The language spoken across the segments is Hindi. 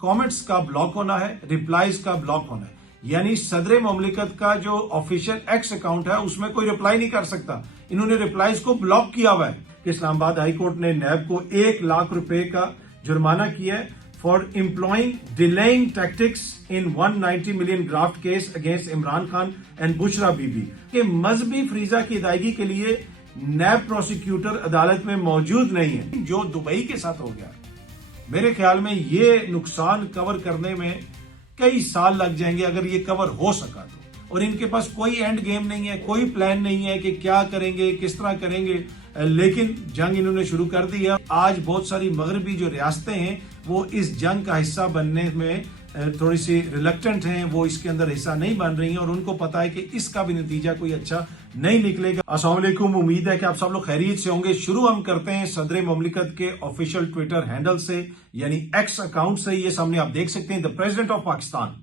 कमेंट्स का ब्लॉक होना है, रिप्लाईज का ब्लॉक होना है। यानी सदर मुमलिकत का जो ऑफिशियल एक्स अकाउंट है उसमें कोई रिप्लाई नहीं कर सकता। इन्होंने रिप्लाईज को ब्लॉक किया हुआ है कि इस्लामाबाद हाई कोर्ट ने नैब को 1 लाख रुपए का जुर्माना किया है for employing delaying tactics in 190 million graft case against Imran Khan and Bushra Bibi के मजहबी फरीजा की अदायगी के लिए नैब प्रोसिक्यूटर अदालत में मौजूद नहीं है, जो दुबई के साथ हो गया। मेरे ख्याल में ये नुकसान कवर करने में कई साल लग जाएंगे अगर ये कवर हो सका तो। और इनके पास कोई एंड गेम नहीं है, कोई प्लान नहीं है कि क्या करेंगे, किस तरह करेंगे, लेकिन जंग इन्होंने शुरू कर दी है। आज बहुत सारी मगरबी जो रियासतें हैं वो इस जंग का हिस्सा बनने में थोड़ी सी रिलक्टेंट हैं, वो इसके अंदर हिस्सा नहीं बन रही हैं और उनको पता है कि इसका भी नतीजा कोई अच्छा नहीं निकलेगा। अस्सलाम वालेकुम, उम्मीद है कि आप सब लोग खैरियत से होंगे। शुरू हम करते हैं सदर मुमलिकत के ऑफिशियल ट्विटर हैंडल से, यानी एक्स अकाउंट से। ये सामने आप देख सकते हैं, द प्रेसिडेंट ऑफ पाकिस्तान।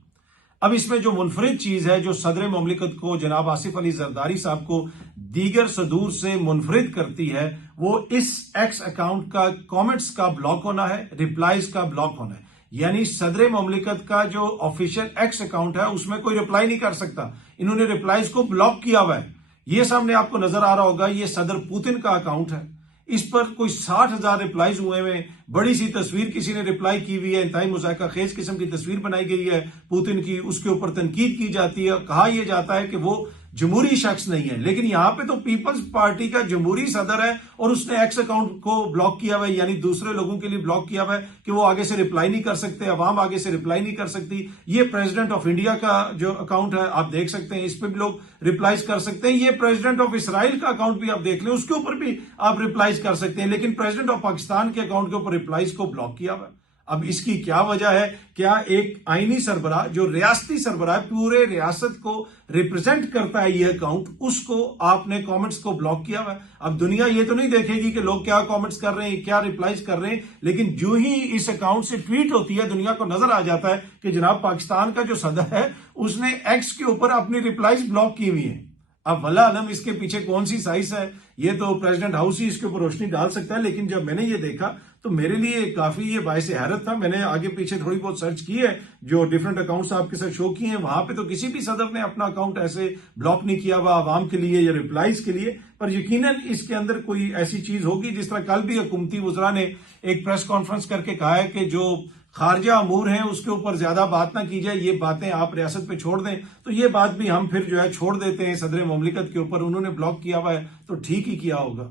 अब इसमें जो मुनफरिद चीज है जो सदर मुमलिकत को जनाब आसिफ अली जरदारी साहब को दीगर सदूर से मुनफरिद करती है, वो इस एक्स अकाउंट का कमेंट्स का ब्लॉक होना है, रिप्लाईज का ब्लॉक होना है। यानी सदर मुमलिकत का जो ऑफिशियल एक्स अकाउंट है उसमें कोई रिप्लाई नहीं कर सकता। इन्होंने रिप्लाईज को ब्लॉक किया हुआ है। ये सामने आपको नजर आ रहा होगा, ये सदर पुतिन का अकाउंट है। इस पर कोई 60,000 रिप्लाईज हुए हैं। बड़ी सी तस्वीर किसी ने रिप्लाई की हुई है, इंतहाई मुज़ाहिका खेज किस्म की तस्वीर बनाई गई है पुतिन की, उसके ऊपर तनकीद की जाती है। कहा यह जाता है कि वो जमहूरी शख्स नहीं है, लेकिन यहां पे तो पीपल्स पार्टी का जमहूरी सदर है और उसने एक्स अकाउंट को ब्लॉक किया हुआ है, यानी दूसरे लोगों के लिए ब्लॉक किया हुआ है कि वो आगे से रिप्लाई नहीं कर सकते, अवाम आगे से रिप्लाई नहीं कर सकती। ये प्रेसिडेंट ऑफ इंडिया का जो अकाउंट है आप देख सकते हैं, इस पर भी लोग रिप्लाईज कर सकते हैं। ये प्रेसिडेंट ऑफ इसराइल का अकाउंट भी आप देख लें, उसके ऊपर भी आप रिप्लाईज कर सकते हैं, लेकिन प्रेसिडेंट ऑफ पाकिस्तान के अकाउंट के ऊपर रिप्लाईज को ब्लॉक किया हुआ है। अब इसकी क्या वजह है? क्या एक आईनी सरबराह जो रियासती सरबराह पूरे रियासत को रिप्रेजेंट करता है, ये अकाउंट, उसको आपने कमेंट्स को ब्लॉक किया हुआ है। अब दुनिया ये तो नहीं देखेगी कि लोग क्या कमेंट्स कर रहे हैं, क्या रिप्लाईज कर रहे हैं, लेकिन जो ही इस अकाउंट से ट्वीट होती है दुनिया को नजर आ जाता है कि जनाब पाकिस्तान का जो सदर है उसने एक्स के ऊपर अपनी रिप्लाईज ब्लॉक की हुई है। अब वल्ला आलम इसके पीछे कौन सी साइज है, ये तो प्रेसिडेंट हाउस ही इसके ऊपर रोशनी डाल सकता है। लेकिन जब मैंने ये देखा तो मेरे लिए काफी ये बायस हैरत था। मैंने आगे पीछे थोड़ी बहुत सर्च की है, जो डिफरेंट अकाउंट्स आपके साथ शो किए हैं, वहां पे तो किसी भी सदर ने अपना अकाउंट ऐसे ब्लॉक नहीं किया हुआ आवाम के लिए या रिप्लाईज के लिए। पर यकीनन इसके अंदर कोई ऐसी चीज होगी, जिस तरह कल भी हुकूमती वज़रा ने एक प्रेस कॉन्फ्रेंस करके कहा है कि जो खारजा अमूर हैं उसके ऊपर ज्यादा बात ना की जाए, ये बातें आप रियासत पे छोड़ दें। तो ये बात भी हम फिर जो है छोड़ देते हैं सदर मुमलिकत के ऊपर। उन्होंने ब्लॉक किया हुआ है तो ठीक ही किया होगा।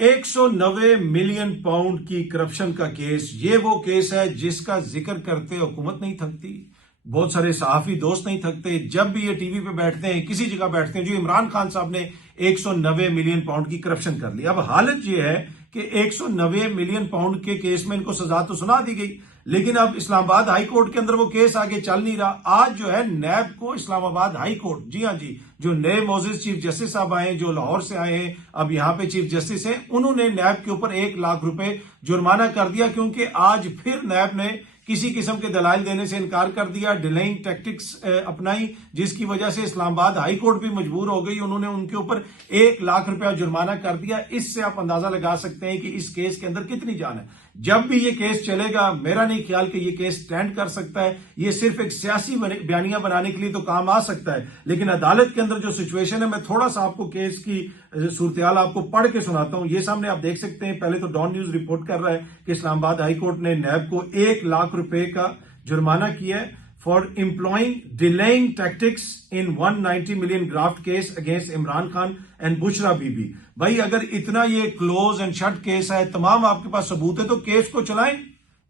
190 मिलियन पाउंड की करप्शन का केस, ये वो केस है जिसका जिक्र करते हुकूमत नहीं थकती, बहुत सारे सहाफी दोस्त नहीं थकते। जब भी ये टीवी पे बैठते हैं, किसी जगह बैठते हैं, जो इमरान खान साहब ने 190 मिलियन पाउंड की करप्शन कर ली। अब हालत ये है कि 190 मिलियन पाउंड के केस में इनको सजा तो सुना दी गई, लेकिन अब इस्लामाबाद हाई कोर्ट के अंदर वो केस आगे चल नहीं रहा। आज जो है नैब को इस्लामाबाद हाई कोर्ट, जी हाँ जी, जो नए मोजिज चीफ जस्टिस साहब आए हैं, जो लाहौर से आए हैं, अब यहाँ पे चीफ जस्टिस हैं, उन्होंने नैब के ऊपर 1 लाख रुपए जुर्माना कर दिया, क्योंकि आज फिर नैब ने किसी किस्म के दलाइल देने से इनकार कर दिया, डिलेइंग टैक्टिक्स अपनाई, जिसकी वजह से इस्लामाबाद हाई कोर्ट भी मजबूर हो गई। उन्होंने उनके ऊपर 1 लाख रुपया जुर्माना कर दिया। इससे आप अंदाजा लगा सकते हैं कि इस केस के अंदर कितनी जान है। जब भी ये केस चलेगा, मेरा नहीं ख्याल कि ये केस स्टैंड कर सकता है। ये सिर्फ एक सियासी बयानियां बनाने के लिए तो काम आ सकता है, लेकिन अदालत के अंदर जो सिचुएशन है, मैं थोड़ा सा आपको केस की सूरत-ए-हाल आपको पढ़ के सुनाता हूं। ये सामने आप देख सकते हैं। पहले तो डॉन न्यूज रिपोर्ट कर रहा है कि इस्लामाबाद हाई कोर्ट ने नैब को 1 लाख रुपए का जुर्माना किया है for employing delaying tactics in 190 million graft case against Imran Khan and Bushra Bibi. भाई अगर इतना ये क्लोज एंड शट केस है, तमाम आपके पास सबूत है, तो केस को चलाएं,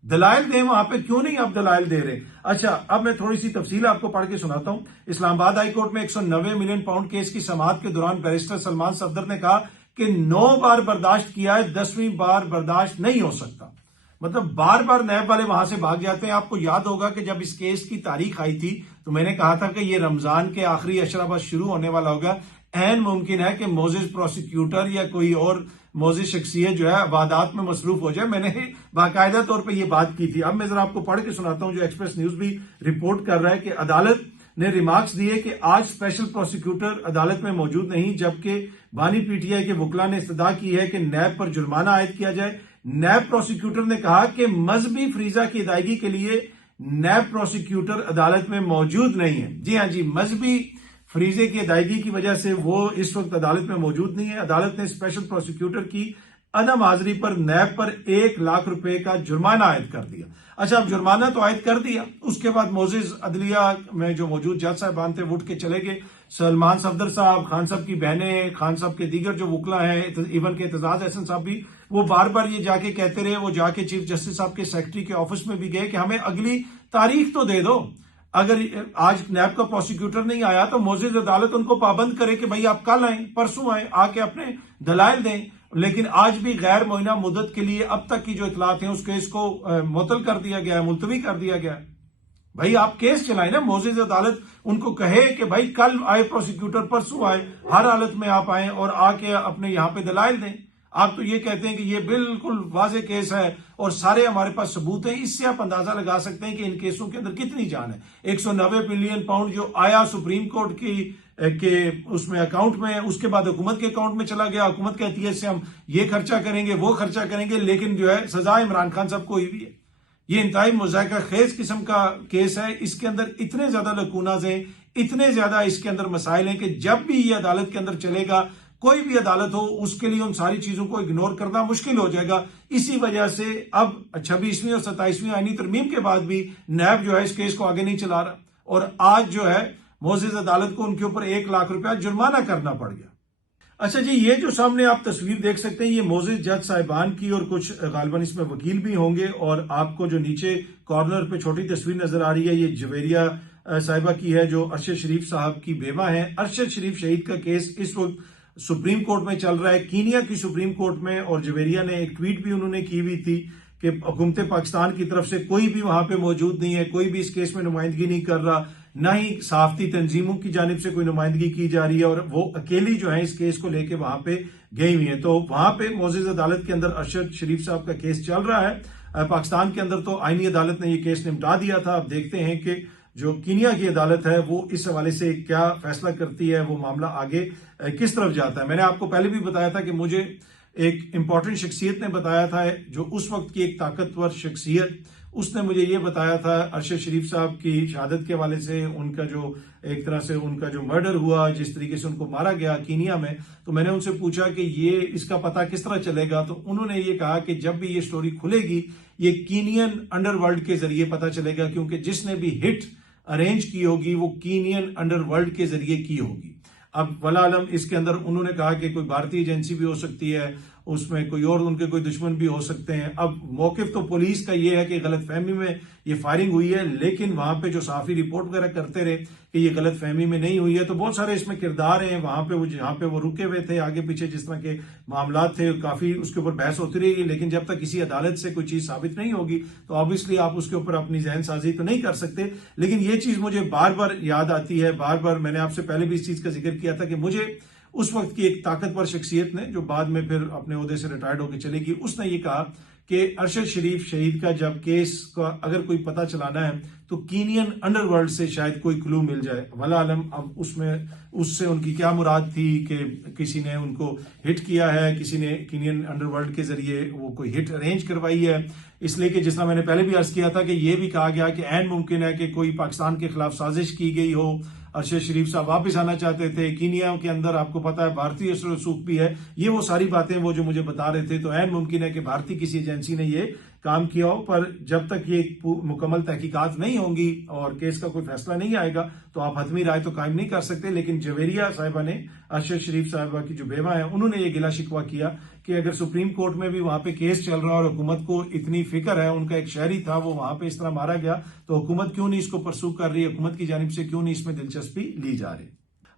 दलाइल दें वहां पे, क्यों नहीं आप दलाइल दे रहे? अच्छा, अब मैं थोड़ी सी तफसील आपको पढ़ के सुनाता हूं। इस्लामाबाद हाई कोर्ट में 190 मिलियन पाउंड केस की समाअत के दौरान बैरिस्टर सलमान सफदर ने कहा कि 9 बार बर्दाश्त किया है, 10वीं बार बर्दाश्त नहीं हो सकता। मतलब बार बार नैब वाले वहां से भाग जाते हैं। आपको याद होगा कि जब इस केस की तारीख आई थी तो मैंने कहा था कि ये रमजान के आखिरी अशरा बस शुरू होने वाला होगा। ऐन मुमकिन है कि मोजिज प्रोसिक्यूटर या कोई और मोजिज शख्सियत जो है इबादत में मसरूफ हो जाए। मैंने बाकायदा तौर पर यह बात की थी। अब मैं जरा आपको पढ़ के सुनाता हूं, जो एक्सप्रेस न्यूज भी रिपोर्ट कर रहा है कि अदालत ने रिमार्क्स दिए कि आज स्पेशल प्रोसिक्यूटर अदालत में मौजूद नहीं, जबकि बानी पीटीआई के वकला ने इस्तदा की है कि नैब पर जुर्माना आयद किया जाए। नैब प्रोसिक्यूटर ने कहा कि मजहबी फरीजा की अदायगी के लिए नैब प्रोसिक्यूटर अदालत में मौजूद नहीं है। जी हाँ जी, मजहबी फरीजे की अदायगी की वजह से वो इस वक्त अदालत में मौजूद नहीं है। अदालत ने स्पेशल प्रोसिक्यूटर की अदम हाजिरी पर नैब पर 1 लाख रुपए का जुर्माना आयद कर दिया। अच्छा, अब जुर्माना तो आयद कर दिया, उसके बाद मोजिज अदलिया में जो मौजूद जज साहबान थे वो उठ के चले गए। सलमान सफदर साहब, खान साहब की बहनें, खान साहब के दीगर जो वकला हैं, इवन के एतजाज अहसन साहब भी, वो बार बार ये जाके कहते रहे, वो जाके चीफ जस्टिस साहब के सेक्रेटरी के ऑफिस में भी गए कि हमें अगली तारीख तो दे दो। अगर आज नैब का प्रोसिक्यूटर नहीं आया तो मोजिज अदालत उनको पाबंद करे कि भाई आप कल आए, परसों आए, आके अपने दलाइल दें। लेकिन आज भी गैर मुइना मुद्दत के लिए अब तक की जो इतलात हैं उस केस को मुअत्तल कर दिया गया है, मुलतवी कर दिया गया है। भाई आप केस चलाए ना, मोजिज अदालत उनको कहे कि भाई कल आए प्रोसिक्यूटर, परसों आए, हर हालत में आप आए और आके अपने यहां पे दलाइल दें। आप तो ये कहते हैं कि ये बिल्कुल वाजे केस है और सारे हमारे पास सबूत हैं। इससे आप अंदाजा लगा सकते हैं कि इन केसों के अंदर कितनी जान है। 190 बिलियन पाउंड जो आया सुप्रीम कोर्ट के उसमें अकाउंट में, उसके बाद हुकूमत के अकाउंट में चला गया। हुकूमत कहती है इससे हम ये खर्चा करेंगे, वो खर्चा करेंगे, लेकिन जो है सजा इमरान खान साहब को हुई भी है। ये इंतहाई मुज़ायका खेज किस्म का केस है। इसके अंदर इतने ज्यादा लकूनाज हैं, इतने ज्यादा इसके अंदर मसाइल हैं कि जब भी ये अदालत के अंदर चलेगा, कोई भी अदालत हो, उसके लिए उन सारी चीजों को इग्नोर करना मुश्किल हो जाएगा। इसी वजह से अब 26वीं और 27वीं आईनी तरमीम के बाद भी नैब जो है इस केस को आगे नहीं चला रहा और आज जो है मोजिज अदालत को उनके ऊपर 1 लाख रुपया जुर्माना करना पड़ गया। अच्छा जी, ये जो सामने आप तस्वीर देख सकते हैं, ये मोजिज जज साहिबान की और कुछ गालिबन इसमें वकील भी होंगे। और आपको जो नीचे कॉर्नर पे छोटी तस्वीर नजर आ रही है, ये जवेरिया साहिबा की है जो अरशद शरीफ साहब की बेवा है। अरशद शरीफ शहीद का केस इस वक्त सुप्रीम कोर्ट में चल रहा है, कीनिया की सुप्रीम कोर्ट में। और जवेरिया ने एक ट्वीट भी उन्होंने की हुई थी कि हुकूमत पाकिस्तान की तरफ से कोई भी वहां पे मौजूद नहीं है, कोई भी इस केस में नुमाइंदगी नहीं कर रहा, ना ही सहाफती तंजीमों की जानिब से कोई नुमाइंदगी की जा रही है और वो अकेली जो है इस केस को लेके वहां पे गई हुई है। तो वहां पे मोजिज अदालत के अंदर अरशद शरीफ साहब का केस चल रहा है। पाकिस्तान के अंदर तो आईनी अदालत ने ये केस निपटा दिया था। अब देखते हैं कि जो कीनिया की अदालत है वो इस हवाले से क्या फैसला करती है, वो मामला आगे किस तरफ जाता है। मैंने आपको पहले भी बताया था कि मुझे एक इंपॉर्टेंट शख्सियत ने बताया था, जो उस वक्त की एक ताकतवर शख्सियत, उसने मुझे ये बताया था अरशद शरीफ साहब की शहादत के हवाले से, उनका जो एक तरह से उनका जो मर्डर हुआ, जिस तरीके से उनको मारा गया कीनिया में। तो मैंने उनसे पूछा कि ये इसका पता किस तरह चलेगा, तो उन्होंने ये कहा कि जब भी ये स्टोरी खुलेगी ये कीनियन अंडरवर्ल्ड के जरिए पता चलेगा, क्योंकि जिसने भी हिट अरेंज की होगी वो कीनियन अंडरवर्ल्ड के जरिए की होगी। अब वला आलम इसके अंदर उन्होंने कहा कि कोई भारतीय एजेंसी भी हो सकती है, उसमें कोई और उनके कोई दुश्मन भी हो सकते हैं। अब मौकिफ तो पुलिस का ये है कि गलतफहमी में ये फायरिंग हुई है, लेकिन वहां पे जो साफी रिपोर्ट वगैरह करते रहे कि ये गलतफहमी में नहीं हुई है। तो बहुत सारे इसमें किरदार हैं वहां पे, वो जहां पे वो रुके हुए थे, आगे पीछे जिस तरह के मामला थे, काफी उसके ऊपर बहस होती रहेगी। लेकिन जब तक किसी अदालत से कोई चीज साबित नहीं होगी तो ऑब्वियसली आप उसके ऊपर अपनी जहन साजी तो नहीं कर सकते। लेकिन ये चीज मुझे बार बार याद आती है, बार बार मैंने आपसे पहले भी इस चीज का जिक्र किया था कि मुझे उस वक्त की एक ताकतवर शख्सियत ने, जो बाद में फिर अपने ओहदे से रिटायर्ड होकर चलेगी, उसने ये कहा कि अरशद शरीफ शहीद का जब केस का अगर कोई पता चलाना है तो कीनियन अंडरवर्ल्ड से शायद कोई क्लू मिल जाए। वला आलम अब उसमें उससे उनकी क्या मुराद थी कि किसी ने उनको हिट किया है, किसी ने कीनियन अंडरवर्ल्ड के जरिए वो कोई हिट अरेंज करवाई है। इसलिए कि जिस तरह मैंने पहले भी अर्ज किया था कि यह भी कहा गया कि ऐन मुमकिन है कि कोई पाकिस्तान के खिलाफ साजिश की गई हो, अरशद शरीफ साहब वापस आना चाहते थे, कीनिया के अंदर आपको पता है भारतीय असर रसूख भी है, ये वो सारी बातें वो जो मुझे बता रहे थे। तो ऐन मुमकिन है कि भारतीय किसी एजेंसी ने ये काम किया हो, पर जब तक ये मुकम्मल तहकीकात नहीं होंगी और केस का कोई फैसला नहीं आएगा तो आप हतमी राय तो कायम नहीं कर सकते। लेकिन जवेरिया साहिबा ने, अरशद शरीफ साहिबा की जो बेवा है, उन्होंने ये गिला शिकवा किया कि अगर सुप्रीम कोर्ट में भी वहां पे केस चल रहा है और हुकूमत को इतनी फिक्र है, उनका एक शहरी था वो वहां पे इस तरह मारा गया, तो हुकूमत क्यों नहीं इसको परसू कर रही है, हुकूमत की जानिब से क्यों नहीं इसमें दिलचस्पी ली जा रही।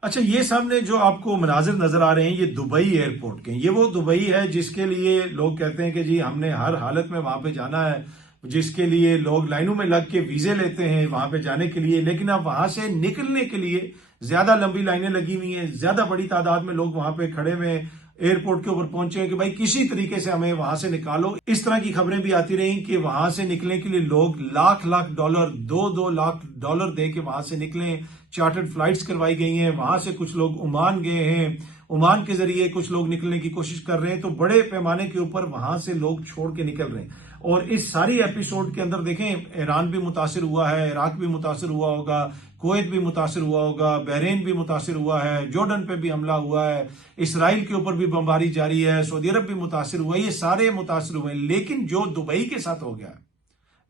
अच्छा, ये सामने जो आपको मनाजिर नजर आ रहे हैं ये दुबई एयरपोर्ट के, ये वो दुबई है जिसके लिए लोग कहते हैं कि जी हमने हर हालत में वहां पे जाना है, जिसके लिए लोग लाइनों में लग के वीजे लेते हैं वहां पे जाने के लिए। लेकिन अब वहां से निकलने के लिए ज्यादा लंबी लाइनें लगी हुई हैं, ज्यादा बड़ी तादाद में लोग वहां पे खड़े हुए एयरपोर्ट के ऊपर पहुंचे हैं कि भाई किसी तरीके से हमें वहां से निकालो। इस तरह की खबरें भी आती रही कि वहां से निकलने के लिए लोग लाख लाख डॉलर, 2-2 लाख डॉलर दे के वहां से निकले। चार्टर्ड फ्लाइट्स करवाई गई हैं, वहां से कुछ लोग ओमान गए हैं, ओमान के जरिए कुछ लोग निकलने की कोशिश कर रहे हैं। तो बड़े पैमाने के ऊपर वहां से लोग छोड़ के निकल रहे हैं और इस सारी एपिसोड के अंदर देखें, ईरान भी मुतासिर हुआ है, इराक भी मुतासिर हुआ होगा, कुवैत भी मुतासिर हुआ होगा, बहरीन भी मुतासिर हुआ है, जॉर्डन पे भी हमला हुआ है, इसराइल के ऊपर भी बमबारी जारी है, सऊदी अरब भी मुतासिर हुआ है, ये सारे मुतासिर हुए हैं। लेकिन जो दुबई के साथ हो गया,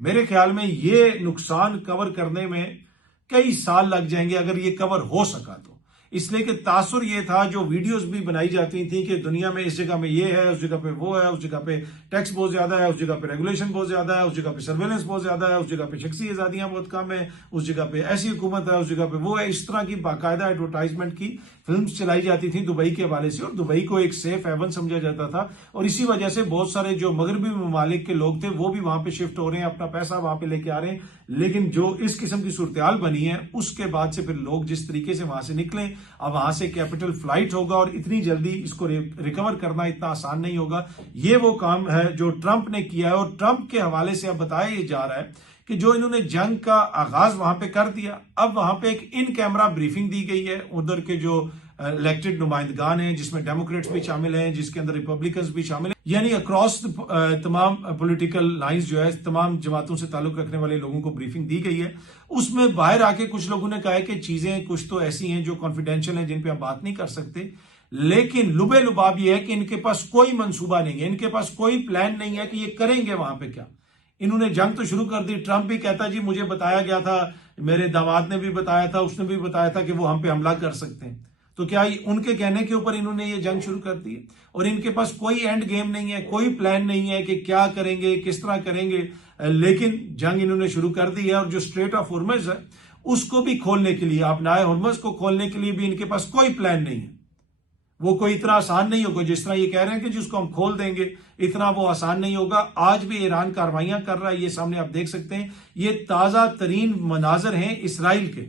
मेरे ख्याल में ये नुकसान कवर करने में कई साल लग जाएंगे, अगर ये कवर हो सका तो। इसलिए कि तासुर ये था, जो वीडियोस भी बनाई जाती थी कि दुनिया में इस जगह में ये है, उस जगह पे वो है, उस जगह पे टैक्स बहुत ज्यादा है, उस जगह पे रेगुलेशन बहुत ज्यादा है, उस जगह पे सर्वेलेंस बहुत ज्यादा है, उस जगह पे शख्सी आजादियां बहुत कम है, उस जगह पे ऐसी हुकूमत है, उस जगह पे वो है। इस तरह की बाकायदा एडवर्टाइजमेंट की फिल्म्स चलाई जाती थी दुबई के हवाले से, और दुबई को एक सेफ हेवन समझा जाता था। और इसी वजह से बहुत सारे जो मगरबी ममालिक के लोग थे वो भी वहां पे शिफ्ट हो रहे हैं, अपना पैसा वहां पे लेके आ रहे हैं। लेकिन जो इस किस्म की सूरत बनी है, उसके बाद से फिर लोग जिस तरीके से वहां से निकले, अब वहां से कैपिटल फ्लाइट होगा और इतनी जल्दी इसको रिकवर करना इतना आसान नहीं होगा। ये वो काम है जो ट्रंप ने किया है, और ट्रंप के हवाले से अब बताया जा रहा है कि जो इन्होंने जंग का आगाज वहां पे कर दिया, अब वहां पे एक इन कैमरा ब्रीफिंग दी गई है उधर के जो इलेक्टेड नुमाइंदगान हैं, जिसमें डेमोक्रेट्स भी शामिल हैं, जिसके अंदर रिपब्लिकन्स भी शामिल हैं, यानी अक्रॉस तमाम पॉलिटिकल लाइंस जो है, तमाम जमातों से ताल्लुक रखने वाले लोगों को ब्रीफिंग दी गई है। उसमें बाहर आके कुछ लोगों ने कहा है कि चीजें कुछ तो ऐसी हैं जो कॉन्फिडेंशियल हैं, जिन पे हम बात नहीं कर सकते। लेकिन लुबे लुबाब यह है कि इनके पास कोई मंसूबा नहीं है, इनके पास कोई प्लान नहीं है कि ये करेंगे वहां पे क्या। इन्होंने जंग तो शुरू कर दी। ट्रंप भी कहता जी मुझे बताया गया था, मेरे दामाद ने भी बताया था, उसने भी बताया था कि वो हम पे हमला कर सकते हैं। तो क्या उनके कहने के ऊपर इन्होंने ये जंग शुरू कर दी? और इनके पास कोई एंड गेम नहीं है, कोई प्लान नहीं है कि क्या करेंगे, किस तरह करेंगे। लेकिन जंग इन्होंने शुरू कर दी है, और जो स्ट्रेट ऑफ हुर्मुज़ है उसको भी खोलने के लिए, आप नाए हुर्मुज़ को खोलने के लिए भी इनके पास कोई प्लान नहीं है। वो कोई इतना आसान नहीं होगा जिस तरह ये कह रहे हैं कि जिसको हम खोल देंगे, इतना वो आसान नहीं होगा। आज भी ईरान कार्रवाइयां कर रहा है, ये सामने आप देख सकते हैं। ये ताजा तरीन मनाजर हैं इसराइल के,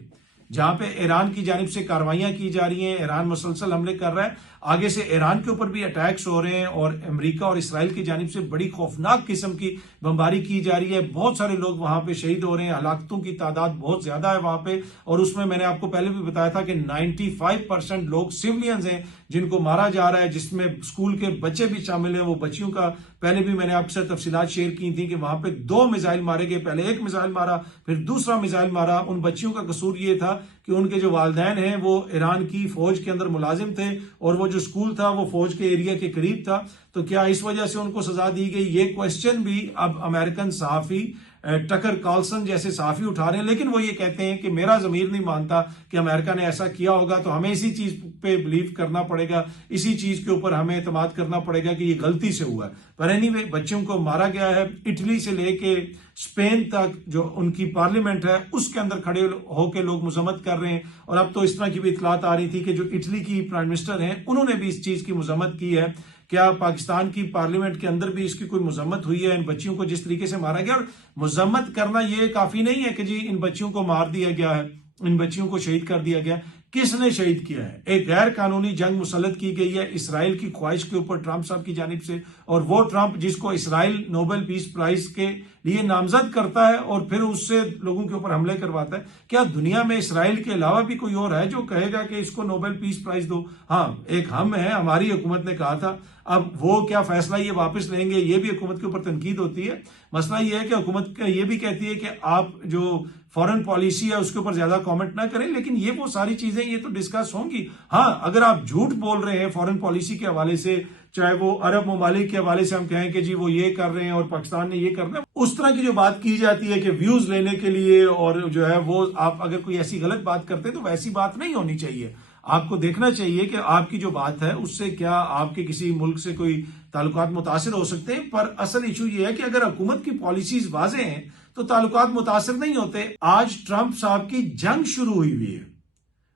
जहां पे ईरान की जानिब से कार्रवाइयां की जा रही हैं, ईरान मुसलसल हमले कर रहा है, आगे से ईरान के ऊपर भी अटैक्स हो रहे हैं, और अमेरिका और इसराइल की जानिब से बड़ी खौफनाक किस्म की बमबारी की जा रही है। बहुत सारे लोग वहां पे शहीद हो रहे हैं, हलाकतों की तादाद बहुत ज्यादा है वहां पे। और उसमें मैंने आपको पहले भी बताया था कि 95% लोग सिविलियंस हैं जिनको मारा जा रहा है, जिसमें स्कूल के बच्चे भी शामिल हैं। वो बच्चियों का पहले भी मैंने आपसे तफसीलात शेयर की थी कि वहां पे 2 मिसाइल मारे गए, पहले एक मिसाइल मारा, फिर दूसरा मिसाइल मारा। उन बच्चियों का कसूर ये था कि उनके जो वालिदैन हैं वो ईरान की फौज के अंदर मुलाजिम थे, और वो जो स्कूल था वो फौज के एरिया के करीब था। तो क्या इस वजह से उनको सजा दी गई? ये क्वेश्चन भी अब अमेरिकन सहाफी टकर कार्लसन जैसे सहाफी उठा रहे हैं। लेकिन वो ये कहते हैं कि मेरा जमीर नहीं मानता कि अमेरिका ने ऐसा किया होगा, तो हमें इसी चीज पे बिलीव करना पड़ेगा, इसी चीज के ऊपर हमें एतमाद करना पड़ेगा कि ये गलती से हुआ है। पर एनीवे, बच्चों को मारा गया है। इटली से लेके स्पेन तक जो उनकी पार्लियामेंट है उसके अंदर खड़े होकर लोग मजम्मत कर रहे हैं। और अब तो इस तरह की भी इतलात आ रही थी कि जो इटली की प्राइम मिनिस्टर हैं उन्होंने भी इस चीज की मजम्मत की है। क्या पाकिस्तान की पार्लियामेंट के अंदर भी इसकी कोई मजम्मत हुई है? इन बच्चियों को जिस तरीके से मारा गया, और मजम्मत करना ये काफी नहीं है कि जी इन बच्चियों को मार दिया गया है, इन बच्चियों को शहीद कर दिया गया। किसने शहीद किया है? एक गैर कानूनी जंग मुसल्लत की गई है इसराइल की ख्वाहिश के ऊपर ट्रंप साहब की जानिब से, और वो ट्रंप जिसको इसराइल नोबेल पीस प्राइज के लिए नामजद करता है और फिर उससे लोगों के ऊपर हमले करवाता है। क्या दुनिया में इसराइल के अलावा भी कोई और है जो कहेगा कि इसको नोबेल पीस प्राइज दो? हाँ, एक हम है, हमारी हुकूमत ने कहा था। अब वो क्या फैसला ये वापस लेंगे, ये भी हुकूमत के ऊपर तनकीद होती है। मसला ये है कि हुकूमत ये भी कहती है कि आप जो फॉरेन पॉलिसी है उसके ऊपर ज्यादा कमेंट ना करें, लेकिन ये वो सारी चीजें ये तो डिस्कस होंगी। हाँ, अगर आप झूठ बोल रहे हैं फॉरेन पॉलिसी के हवाले से, चाहे वो अरब ममालिक के हवाले से हम कहें कि जी वो ये कर रहे हैं और पाकिस्तान ने ये करना है, उस तरह की जो बात की जाती है कि व्यूज लेने के लिए, और जो है वो आप अगर कोई ऐसी गलत बात करते हैं तो वैसी बात नहीं होनी चाहिए। आपको देखना चाहिए कि आपकी जो बात है उससे क्या आपके किसी मुल्क से कोई ताल्लुकात मुतासिर हो सकते हैं। पर असल इशू ये है कि अगर हुकूमत की पॉलिसीज वाजे हैं तो ताल्लुकात मुतासिर नहीं होते। आज ट्रंप साहब की जंग शुरू हुई है,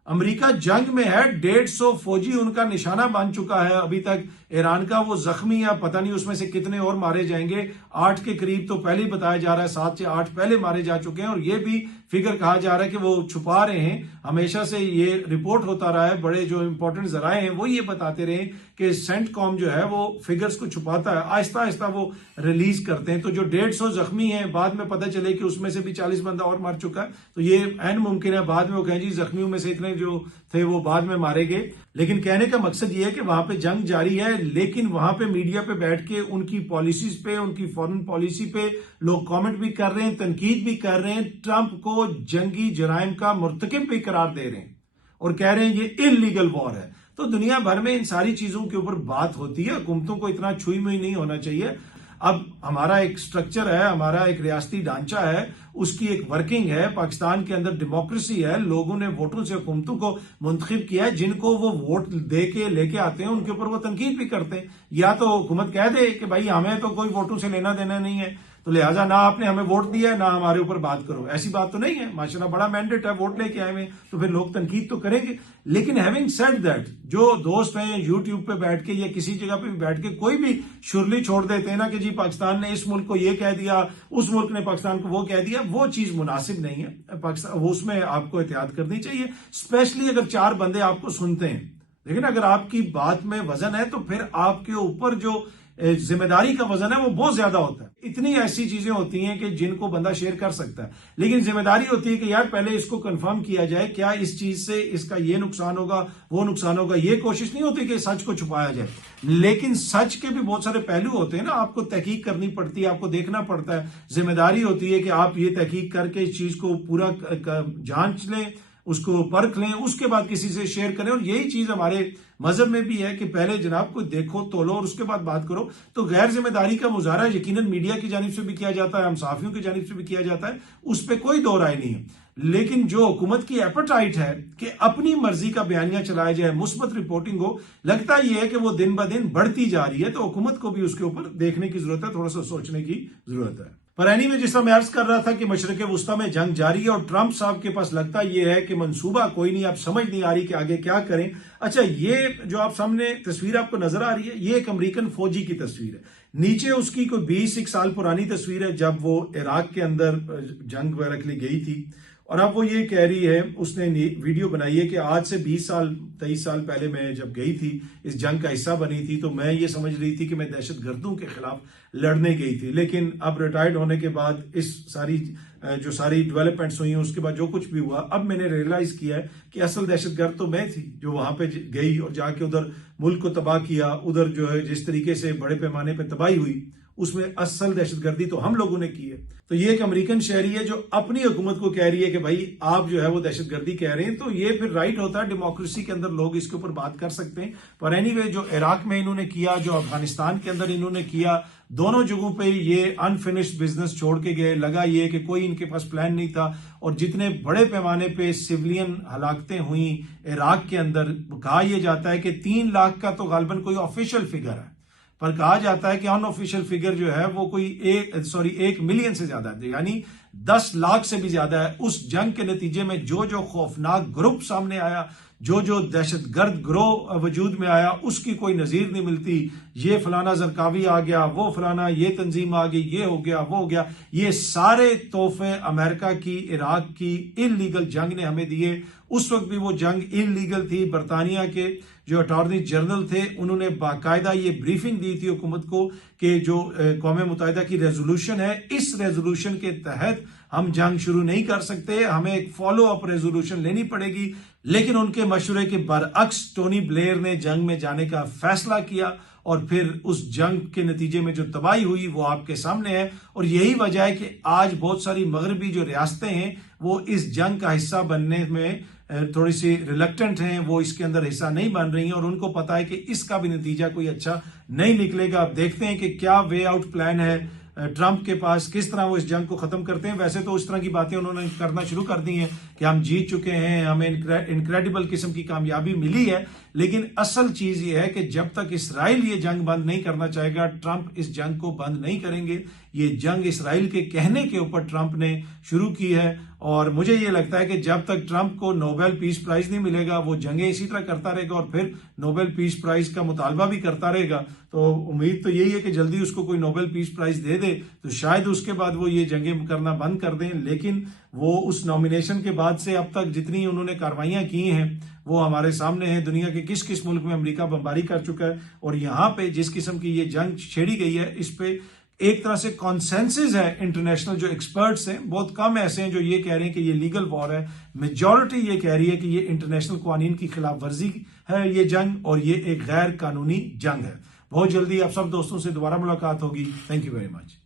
अमेरिका जंग में है, 150 फौजी उनका निशाना बन चुका है। अभी तक ईरान का वो जख्मी है, पता नहीं उसमें से कितने और मारे जाएंगे। 8 के करीब तो पहले ही बताया जा रहा है, 7 से 8 पहले मारे जा चुके हैं। और ये भी फिगर कहा जा रहा है कि वो छुपा रहे हैं। हमेशा से ये रिपोर्ट होता रहा है, बड़े जो इंपॉर्टेंट जराए हैं वो ये बताते रहे कि सेंटकॉम जो है वो फिगर्स को छुपाता है, आहिस्ता आहिस्ता वो रिलीज करते हैं। तो जो 150 जख्मी हैं, बाद में पता चले कि उसमें से भी 40 बंदा और मर चुका है, तो ये ऐन मुमकिन है बाद में वो कहें जी जख्मियों में से इतने जो थे वो बाद में मारे गए। लेकिन कहने का मकसद ये है कि वहां पे जंग जारी है, लेकिन वहां पे मीडिया पे बैठ के उनकी पॉलिसीज पे, उनकी फॉरेन पॉलिसी पे लोग कमेंट भी कर रहे हैं, तनकीद भी कर रहे हैं, ट्रंप को जंगी जराइम का मुर्तकिब भी करार दे रहे हैं और कह रहे हैं ये इल्लीगल वॉर है। तो दुनिया भर में इन सारी चीजों के ऊपर बात होती है, हुकूमतों को इतना छुई मुई नहीं होना चाहिए। अब हमारा एक स्ट्रक्चर है, हमारा एक रियासती ढांचा है, उसकी एक वर्किंग है, पाकिस्तान के अंदर डेमोक्रेसी है, लोगों ने वोटों से हुकूमतों को मुंतखब किया है, जिनको वो वोट दे के लेके आते हैं उनके ऊपर वो तनकीद भी करते हैं। या तो हुकूमत कह दे कि भाई हमें तो कोई वोटों से लेना देना नहीं है, तो लिहाजा ना आपने हमें वोट दिया है ना हमारे ऊपर बात करो, ऐसी बात तो नहीं है। माशाल्लाह बड़ा मैंडेट है, वोट लेके आए हुए, तो फिर लोग तनकीद तो करेंगे। लेकिन हैविंग सेड दैट, जो दोस्त हैं यूट्यूब पे बैठ के या किसी जगह पे भी बैठ के कोई भी शुरली छोड़ देते हैं ना कि जी पाकिस्तान ने इस मुल्क को ये कह दिया, उस मुल्क ने पाकिस्तान को वो कह दिया, वो चीज मुनासिब नहीं है। पाकिस्तान वो उसमें आपको एहतियात करनी चाहिए, स्पेशली अगर चार बंदे आपको सुनते हैं। लेकिन अगर आपकी बात में वजन है तो फिर आपके ऊपर जो जिम्मेदारी का वजन है वो बहुत ज्यादा होता है। इतनी ऐसी चीजें होती हैं कि जिनको बंदा शेयर कर सकता है, लेकिन जिम्मेदारी होती है कि यार पहले इसको कंफर्म किया जाए, क्या इस चीज से इसका ये नुकसान होगा, वो नुकसान होगा। ये कोशिश नहीं होती कि सच को छुपाया जाए, लेकिन सच के भी बहुत सारे पहलू होते हैं ना, आपको तहकीक करनी पड़ती है, आपको देखना पड़ता है। जिम्मेदारी होती है कि आप ये तहकीक करके इस चीज को पूरा जांच लें, उसको परख लें, उसके बाद किसी से शेयर करें। और यही चीज हमारे मजहब में भी है कि पहले जनाब को देखो, तोलो और उसके बाद बात करो। तो गैर जिम्मेदारी का मुजाहरा यकीनन मीडिया की जानिब से भी किया जाता है, हम सहाफियों की जानिब से भी किया जाता है, उस पर कोई दो राय नहीं है। लेकिन जो हुकूमत की एपेटाइट है कि अपनी मर्जी का बयानिया चलाया जाए, मुस्बत रिपोर्टिंग हो, लगता यह है कि वो दिन ब दिन बढ़ती जा रही है। तो हुकूमत को भी उसके ऊपर देखने की जरूरत है, थोड़ा सा सोचने की जरूरत है। पर एनीवे, जिस तरह मैं अर्ज कर रहा था कि मशरक़ वुस्ता में जंग जारी है और ट्रंप साहब के पास लगता यह है कि मंसूबा कोई नहीं, आप समझ नहीं आ रही कि आगे क्या करें। अच्छा, ये जो आप सामने तस्वीर आपको नजर आ रही है, ये एक अमेरिकन फौजी की तस्वीर है। नीचे उसकी कोई 20 साल पुरानी तस्वीर है, जब वो इराक के अंदर जंग वगैरह के लिए गई थी। और अब वो ये कह रही है, उसने वीडियो बनाई है कि आज से 23 साल पहले मैं जब गई थी, इस जंग का हिस्सा बनी थी, तो मैं ये समझ रही थी कि मैं दहशतगर्दों के खिलाफ लड़ने गई थी। लेकिन अब रिटायर्ड होने के बाद इस सारी डेवलपमेंट्स हुई हैं, उसके बाद जो कुछ भी हुआ, अब मैंने रियलाइज किया है कि असल दहशतगर्द तो मैं थी, जो वहां पे गई और जाके उधर मुल्क को तबाह किया। उधर जो है जिस तरीके से बड़े पैमाने पर तबाही हुई, उसमें असल दहशतगर्दी तो हम लोगों ने की है। तो ये एक अमेरिकन शहरी है जो अपनी हुकूमत को कह रही है कि भाई आप जो है वो दहशतगर्दी कह रहे हैं। तो ये फिर राइट होता है, डेमोक्रेसी के अंदर लोग इसके ऊपर बात कर सकते हैं। पर एनीवे, जो इराक में इन्होंने किया, जो अफगानिस्तान के अंदर इन्होंने किया, दोनों जगहों पे ये अनफिनिश्ड बिजनेस छोड़ के गए। लगा ये कि कोई इनके पास प्लान नहीं था। और जितने बड़े पैमाने पे सिविलियन हलाकतें हुई इराक के अंदर, कहा यह जाता है कि 3 लाख का तो गालबन कोई ऑफिशियल फिगर है, पर कहा जाता है कि अनऑफिशियल फिगर जो है वो कोई 1 मिलियन से ज्यादा है, यानी 10 लाख से भी ज्यादा है। उस जंग के नतीजे में जो खौफनाक ग्रुप सामने आया, जो दहशतगर्द ग्रोह वजूद में आया, उसकी कोई नजीर नहीं मिलती। ये फलाना जरकावी आ गया, वो फलाना ये तंजीम आ गई, ये हो गया, वो हो गया। ये सारे तोहफे अमेरिका की इराक की इलीगल जंग ने हमें दिए। उस वक्त भी वो जंग इलीगल थी। बरतानिया के जो अटॉर्नी जनरल थे, उन्होंने बाकायदा ये ब्रीफिंग दी थी हुकूमत को कि जो कौम मुत्तहिदा की रेजोल्यूशन है, इस रेजोल्यूशन के तहत हम जंग शुरू नहीं कर सकते, हमें एक फॉलो अप रेजोल्यूशन लेनी पड़ेगी। लेकिन उनके मशवरे के बरअक्स टोनी ब्लेयर ने जंग में जाने का फैसला किया और फिर उस जंग के नतीजे में जो तबाही हुई वो आपके सामने है। और यही वजह है कि आज बहुत सारी मगरबी जो रियासतें हैं वो इस जंग का हिस्सा बनने में थोड़ी सी रिलक्टेंट हैं, वो इसके अंदर हिस्सा नहीं बन रही हैं और उनको पता है कि इसका भी नतीजा कोई अच्छा नहीं निकलेगा। अब देखते हैं कि क्या वे आउट प्लान है ट्रंप के पास, किस तरह वो इस जंग को खत्म करते हैं। वैसे तो उस तरह की बातें उन्होंने करना शुरू कर दी हैं कि हम जीत चुके हैं, हमें इनक्रेडिबल किस्म की कामयाबी मिली है। लेकिन असल चीज ये है कि जब तक इसराइल ये जंग बंद नहीं करना चाहेगा, ट्रंप इस जंग को बंद नहीं करेंगे। ये जंग इसराइल के कहने के ऊपर ट्रंप ने शुरू की है और मुझे ये लगता है कि जब तक ट्रंप को नोबेल पीस प्राइज नहीं मिलेगा, वो जंगें इसी तरह करता रहेगा और फिर नोबेल पीस प्राइज का मुतालबा भी करता रहेगा। तो उम्मीद तो यही है कि जल्दी उसको कोई नोबेल पीस प्राइज दे दे, तो शायद उसके बाद वो ये जंगें करना बंद कर दें। लेकिन वो उस नॉमिनेशन के बाद से अब तक जितनी उन्होंने कार्रवाइयां की हैं वो हमारे सामने है। दुनिया के किस किस मुल्क में अमेरिका बमबारी कर चुका है और यहाँ पे जिस किस्म की ये जंग छेड़ी गई है, इस पे एक तरह से कॉन्सेंसस है। इंटरनेशनल जो एक्सपर्ट्स हैं, बहुत कम ऐसे हैं जो ये कह रहे हैं कि ये लीगल वॉर है। मेजॉरिटी ये कह रही है कि ये इंटरनेशनल कानून की खिलाफ वर्जी है ये जंग और ये एक गैर कानूनी जंग है। बहुत जल्दी आप सब दोस्तों से दोबारा मुलाकात होगी। Thank you very much.